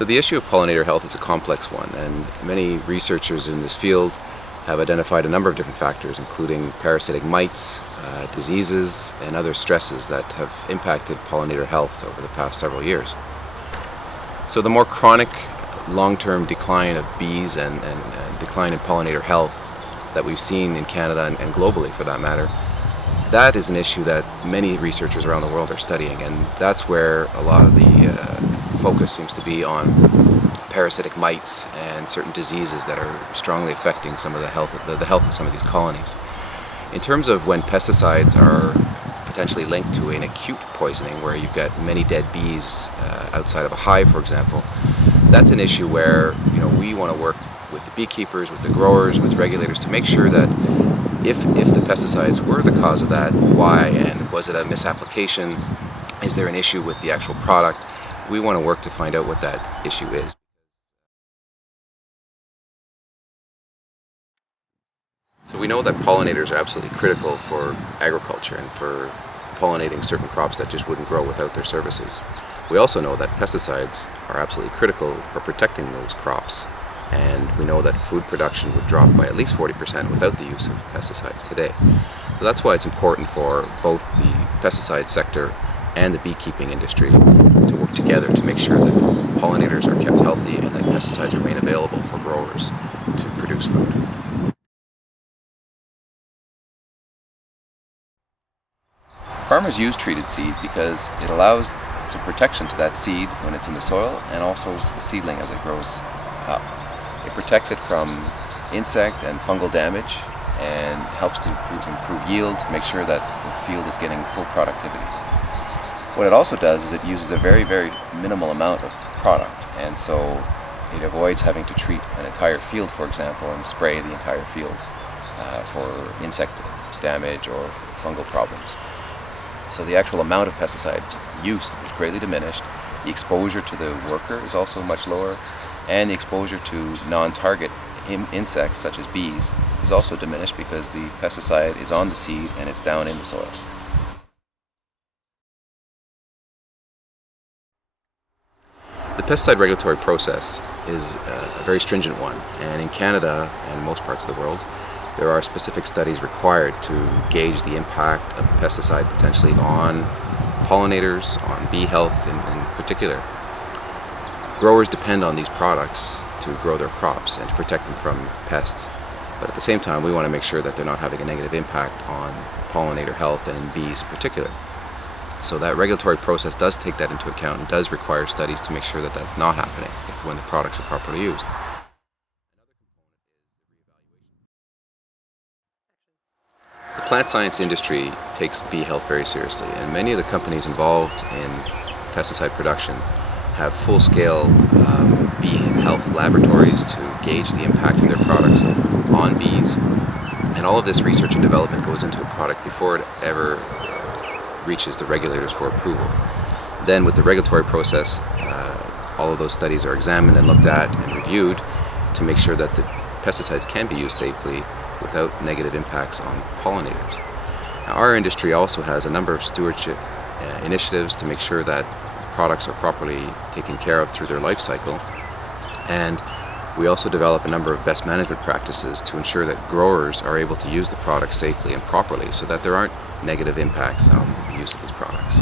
So the issue of pollinator health is a complex one, and many researchers in this field have identified a number of different factors, including parasitic mites, diseases, and other stresses that have impacted pollinator health over the past several years. So the more chronic, long-term decline of bees and decline in pollinator health that we've seen in Canada and globally for that matter, that is an issue that many researchers around the world are studying, and that's where a lot of the focus seems to be on parasitic mites and certain diseases that are strongly affecting some of the health of some of these colonies. In terms of when pesticides are potentially linked to an acute poisoning, where you've got many dead bees outside of a hive, for example, that's an issue where we want to work with the beekeepers, with the growers, with regulators to make sure that if the pesticides were the cause of that, why, and was it a misapplication? Is there an issue with the actual product? We want to work to find out what that issue is. So we know that pollinators are absolutely critical for agriculture and for pollinating certain crops that just wouldn't grow without their services. We also know that pesticides are absolutely critical for protecting those crops, and we know that food production would drop by at least 40% without the use of pesticides today. So that's why it's important for both the pesticide sector and the beekeeping industry to work together to make sure that pollinators are kept healthy and that pesticides remain available for growers to produce food. Farmers use treated seed because it allows some protection to that seed when it's in the soil and also to the seedling as it grows up. It protects it from insect and fungal damage and helps to improve yield, to make sure that the field is getting full productivity. What it also does is it uses a very, very minimal amount of product, and so it avoids having to treat an entire field, for example, and spray the entire field for insect damage or fungal problems. So the actual amount of pesticide use is greatly diminished. The exposure to the worker is also much lower, and the exposure to non-target insects such as bees is also diminished because the pesticide is on the seed and it's down in the soil. The pesticide regulatory process is a very stringent one, and in Canada and most parts of the world, there are specific studies required to gauge the impact of pesticide potentially on pollinators, on bee health in particular. Growers depend on these products to grow their crops and to protect them from pests, but at the same time we want to make sure that they're not having a negative impact on pollinator health and in bees in particular. So that regulatory process does take that into account and does require studies to make sure that that's not happening when the products are properly used. The plant science industry takes bee health very seriously, and many of the companies involved in pesticide production have full-scale bee health laboratories to gauge the impact of their products on bees. And all of this research and development goes into a product before it ever reaches the regulators for approval. Then with the regulatory process, all of those studies are examined and looked at and reviewed to make sure that the pesticides can be used safely without negative impacts on pollinators. Now, our industry also has a number of stewardship initiatives to make sure that products are properly taken care of through their life cycle, and we also develop a number of best management practices to ensure that growers are able to use the product safely and properly so that there aren't negative impacts on the use of these products.